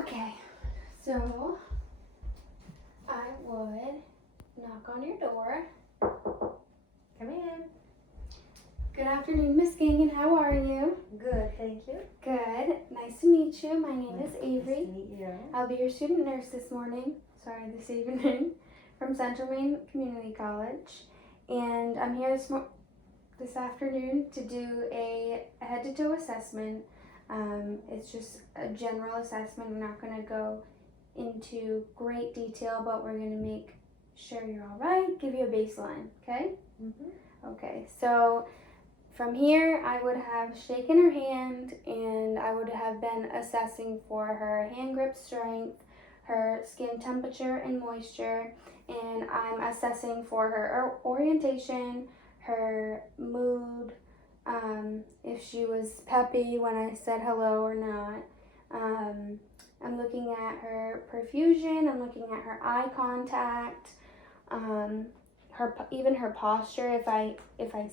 Okay, so I would knock on your door. Come in. Good afternoon, Miss Gangan. How are you? Good, thank you. Good. Nice to meet you. My name is Nice Avery. to meet you. I'll be your student nurse this evening, from Central Maine Community College. And I'm here this afternoon to do a head-to-toe assessment. It's just a general assessment. We're not going to go into great detail, but we're going to make sure you're all right, give you a baseline, okay? Okay, so from here, I would have shaken her hand and I would have been assessing for her hand grip strength, her skin temperature and moisture, and I'm assessing for her orientation, her mood, if she was peppy when I said hello or not. I'm looking at her perfusion, I'm looking at her eye contact, even her posture, if I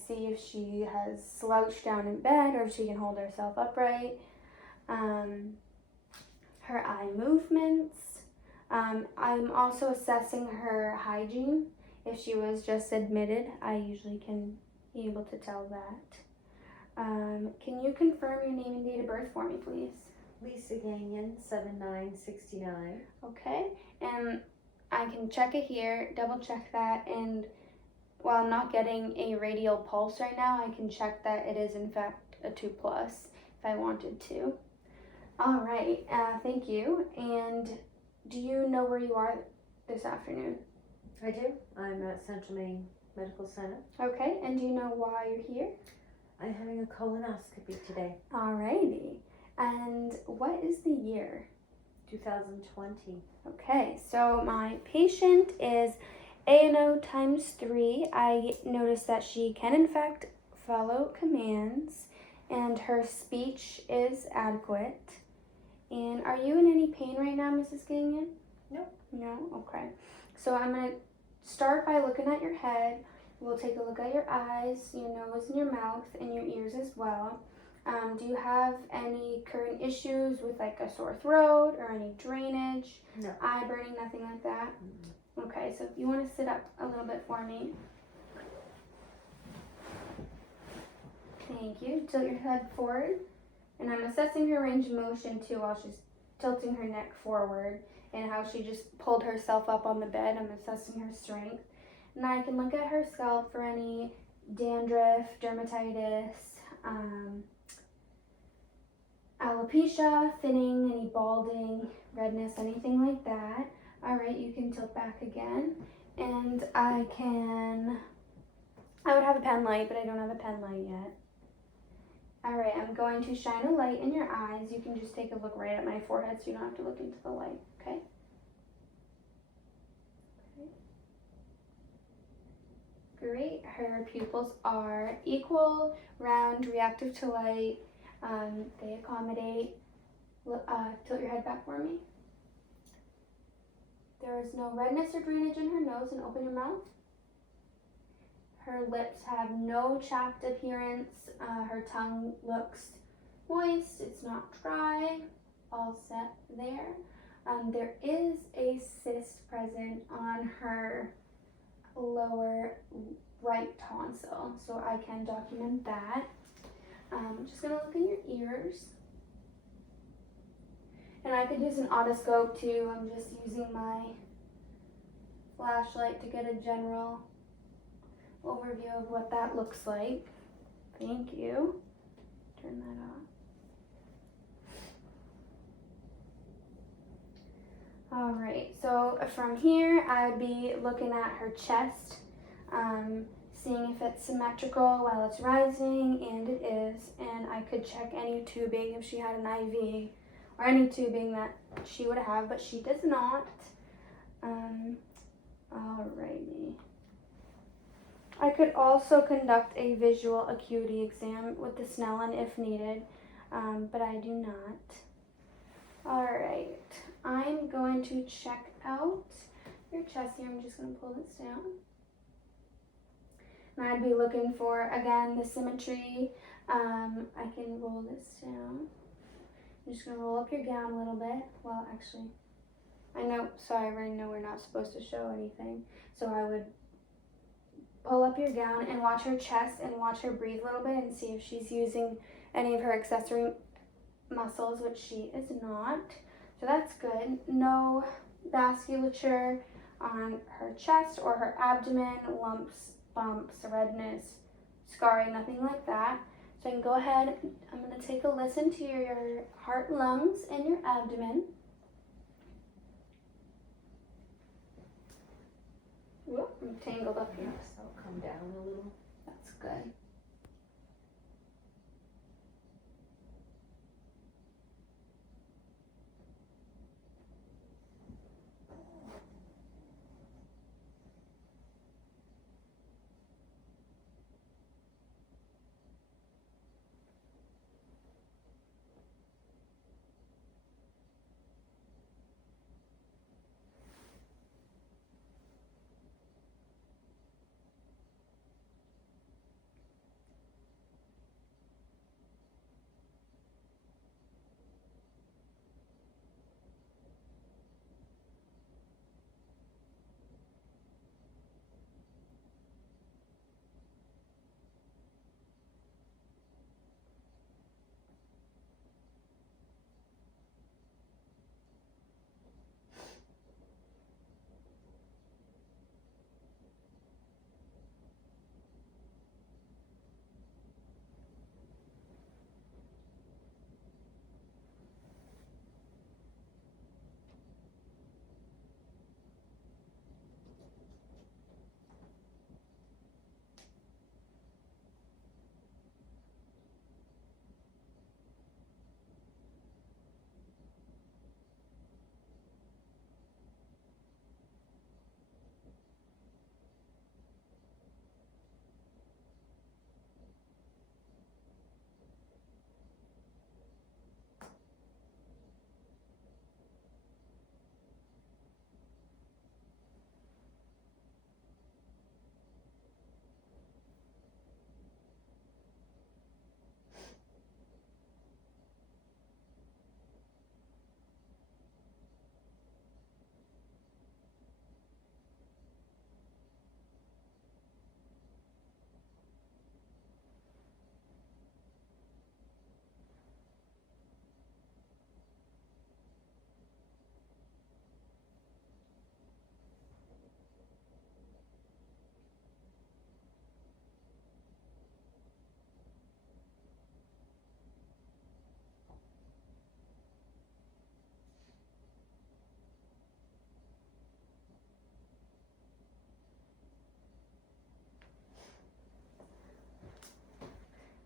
see if she has slouched down in bed or if she can hold herself upright, her eye movements. I'm also assessing her hygiene. If she was just admitted, I usually can be able to tell that. Can you confirm your name and date of birth for me, please? Lisa Gagnon, 7969. Okay, and I can check it here, double check that, and while I'm not getting a radial pulse right now, I can check that it is in fact a 2+ if I wanted to. All right, thank you. And do you know where you are this afternoon? I do. I'm at Central Maine Medical Center. Okay, and do you know why you're here? I'm having a colonoscopy today. All righty. And what is the year? 2020. Okay, so my patient is ANO ×3. I noticed that she can in fact follow commands and her speech is adequate. And are you in any pain right now, Mrs. Gagnon? No. No? Okay. So I'm going to start by looking at your head. We'll take a look at your eyes, your nose, and your mouth, and your ears as well. Do you have any current issues with like a sore throat or any drainage? No. Eye burning, nothing like that? Okay, so if you want to sit up a little bit for me. Thank you. Tilt your head forward. And I'm assessing her range of motion too while she's tilting her neck forward and how she just pulled herself up on the bed. I'm assessing her strength. And I can look at her scalp for any dandruff, dermatitis, alopecia, thinning, any balding, redness, anything like that. All right, you can tilt back again. And I would have a pen light, but I don't have a pen light yet. All right, I'm going to shine a light in your eyes. You can just take a look right at my forehead so you don't have to look into the light, okay? Great. Her pupils are equal, round, reactive to light. They accommodate. Tilt your head back for me. There is no redness or drainage in her nose, and open your mouth. Her lips have no chapped appearance. Her tongue looks moist. It's not dry. All set there. There is a cyst present on her lower right tonsil, so I can document that. I'm just going to look in your ears. And I could use an otoscope too. I'm just using my flashlight to get a general overview of what that looks like. Thank you. Turn that off. All right, so from here I would be looking at her chest, seeing if it's symmetrical while it's rising, and it is. And I could check any tubing if she had an IV or any tubing that she would have, but she does not. Alrighty. I could also conduct a visual acuity exam with the Snellen if needed, but I do not. Alright, I'm going to check out your chest here. I'm just going to pull this down. And I'd be looking for, again, the symmetry. I can roll this down. I'm just gonna roll up your gown a little bit. Well, actually, I already know we're not supposed to show anything. So I would pull up your gown and watch her chest and watch her breathe a little bit and see if she's using any of her accessory muscles, which she is not. So that's good. No vasculature on her chest or her abdomen, lumps, bumps, redness, scarring, nothing like that. So I can go ahead, I'm going to take a listen to your heart, lungs, and your abdomen. Whoop, I'm tangled up here. So I'll come down a little. That's good.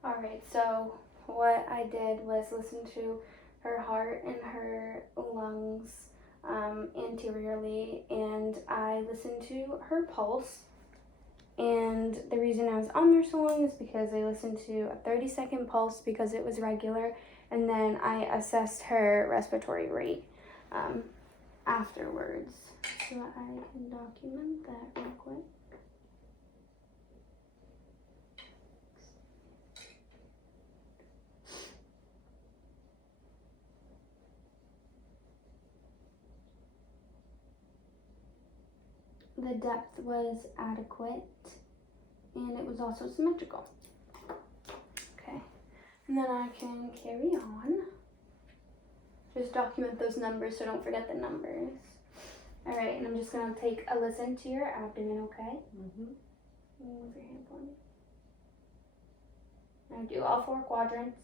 Alright, so what I did was listen to her heart and her lungs anteriorly, and I listened to her pulse. And the reason I was on there so long is because I listened to a 30-second pulse because it was regular, and then I assessed her respiratory rate afterwards. So I can document that real quick. The depth was adequate, and it was also symmetrical. Okay, and then I can carry on. Just document those numbers so don't forget the numbers. All right, and I'm just gonna take a listen to your abdomen, okay? Mm-hmm. Move your hand for me. Now do all 4 quadrants.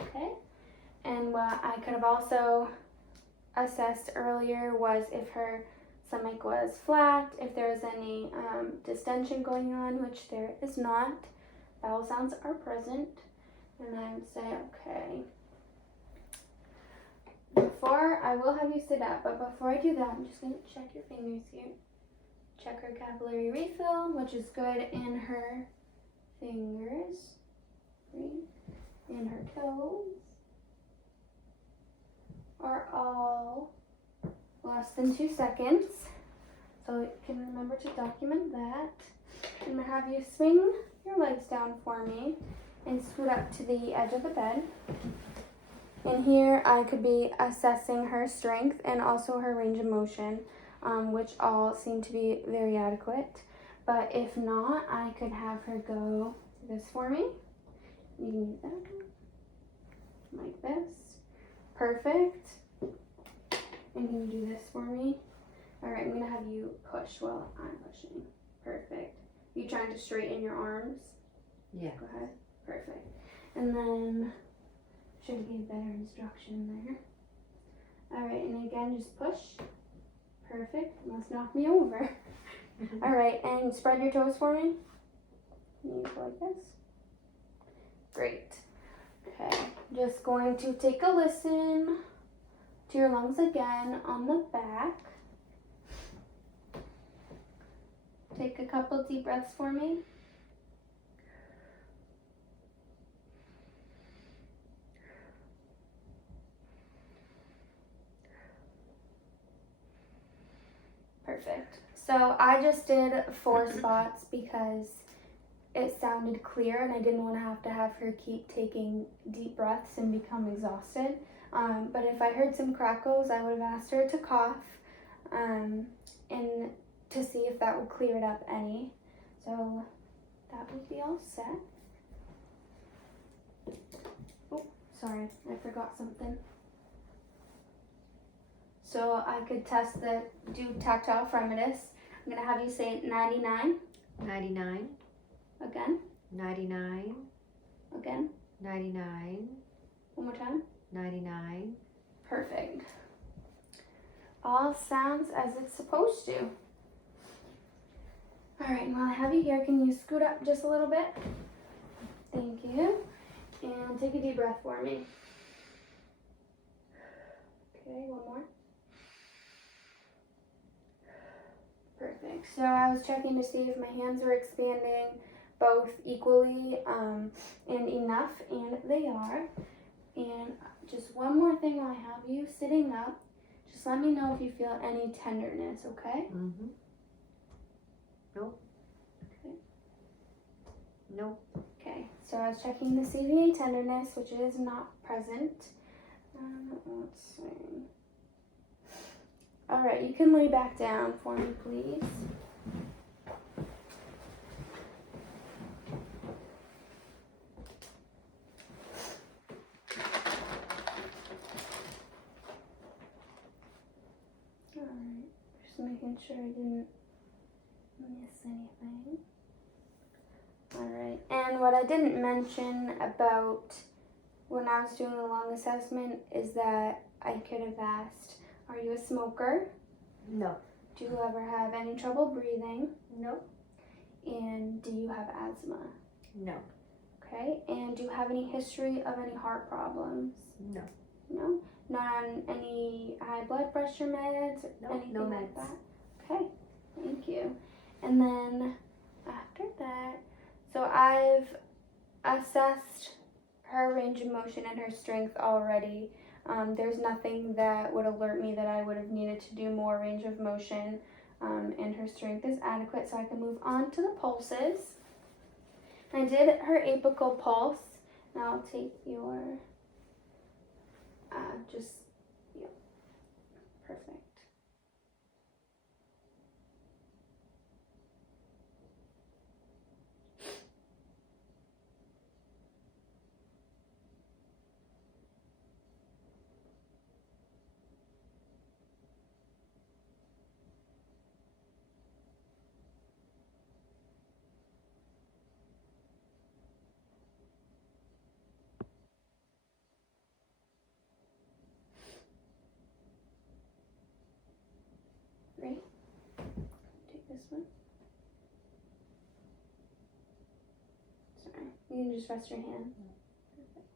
Okay, and what I could have also assessed earlier was if her stomach was flat, if there was any distension going on, which there is not. Bowel sounds are present, and I would say okay. I will have you sit up, but before I do that, I'm just going to check your fingers here. Check her capillary refill, which is good in her fingers, in her toes, are all, well less than 2 seconds. So you can remember to document that. I'm gonna have you swing your legs down for me and scoot up to the edge of the bed. And here I could be assessing her strength and also her range of motion, which all seem to be very adequate. But if not, I could have her go this for me. You can use that like this. Perfect. And can you do this for me? All right, I'm gonna have you push while I'm pushing. Perfect. You trying to straighten your arms? Yeah. Go ahead. Perfect. And then should give better instruction there. All right, and again, just push. Perfect. Must knock me over. All right, and spread your toes for me. You go like this. Great. Okay, just going to take a listen to your lungs again on the back. Take a couple deep breaths for me. Perfect. So I just did 4 spots because it sounded clear and I didn't want to have her keep taking deep breaths and become exhausted. But if I heard some crackles, I would have asked her to cough and to see if that would clear it up any. So that would be all set. Oh, sorry, I forgot something. So I could do tactile fremitus. I'm gonna have you say 99. 99. Again. 99. Again. 99. One more time. 99. Perfect. All sounds as it's supposed to. All right, while I have you here, can you scoot up just a little bit? Thank you. And take a deep breath for me. Okay, one more. Perfect. So I was checking to see if my hands were expanding both equally and enough, and they are. And just one more thing while I have you sitting up. Just let me know if you feel any tenderness, okay? Mm-hmm. Nope. Okay. Nope. Okay, so I was checking the CVA tenderness, which is not present. Let's see. All right, you can lay back down for me, please. All right, just making sure I didn't miss anything. All right, and what I didn't mention about when I was doing the lung assessment is that I could have asked, are you a smoker? No. Do you ever have any trouble breathing? No. And do you have asthma? No. Okay, and do you have any history of any heart problems? No. No? Not on any high blood pressure meds? No, Anything no like meds. that? Okay, thank you. And then after that, so I've assessed her range of motion and her strength already. There's nothing that would alert me that I would have needed to do more range of motion, and her strength is adequate, so I can move on to the pulses. I did her apical pulse. Now I'll take your, perfect. Great. Take this one. Sorry. You can just rest your hand. Perfect.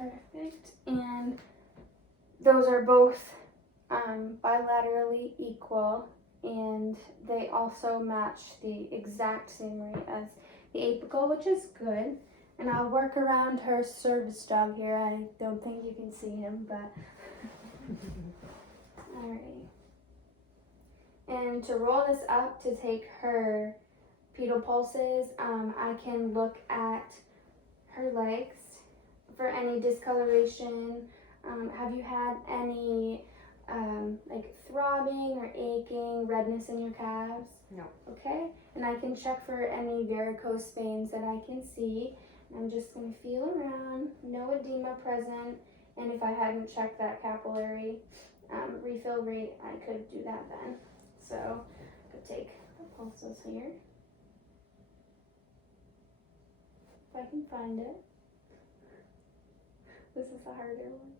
Perfect. And those are both bilaterally equal, and they also match the exact same rate as the apical, which is good. And I'll work around her service dog here. I don't think you can see him, but alright. And to roll this up to take her pedal pulses, I can look at her legs for any discoloration. Have you had any like throbbing or aching, redness in your calves? No. Okay, and I can check for any varicose veins that I can see. I'm just going to feel around, no edema present, and if I hadn't checked that capillary refill rate, I could do that then. So I could take the pulses here, if I can find it. This is the harder one.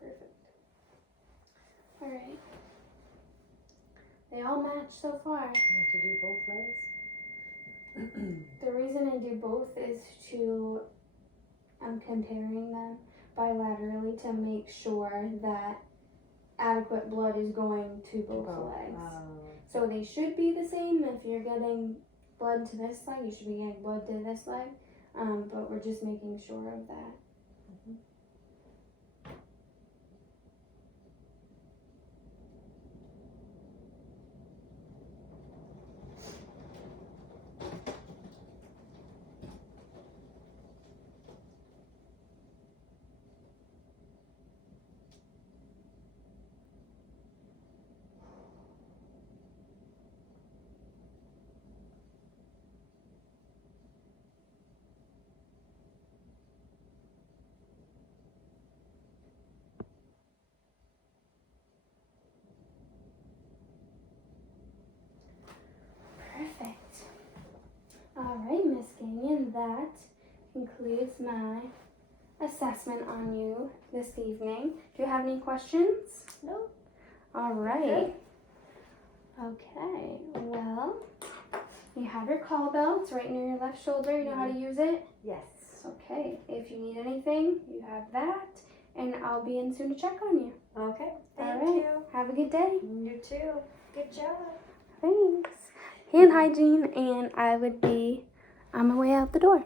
Perfect. Alright. They all match so far. You have to do both legs? The reason I do both is to, I'm comparing them bilaterally to make sure that adequate blood is going to both legs. So they should be the same. If you're getting blood to this leg, you should be getting blood to this leg. But we're just making sure of that. Perfect. Alright, Miss Gagnon, that concludes my assessment on you this evening. Do you have any questions? No. Alright. Okay, well, you have your call bell. It's right near your left shoulder. You know how to use it? Yes. Okay, if you need anything, you have that. And I'll be in soon to check on you. Okay. Thank Alright. you. Have a good day. You too. Good job. Thanks. Hand hygiene, and I would be on my way out the door.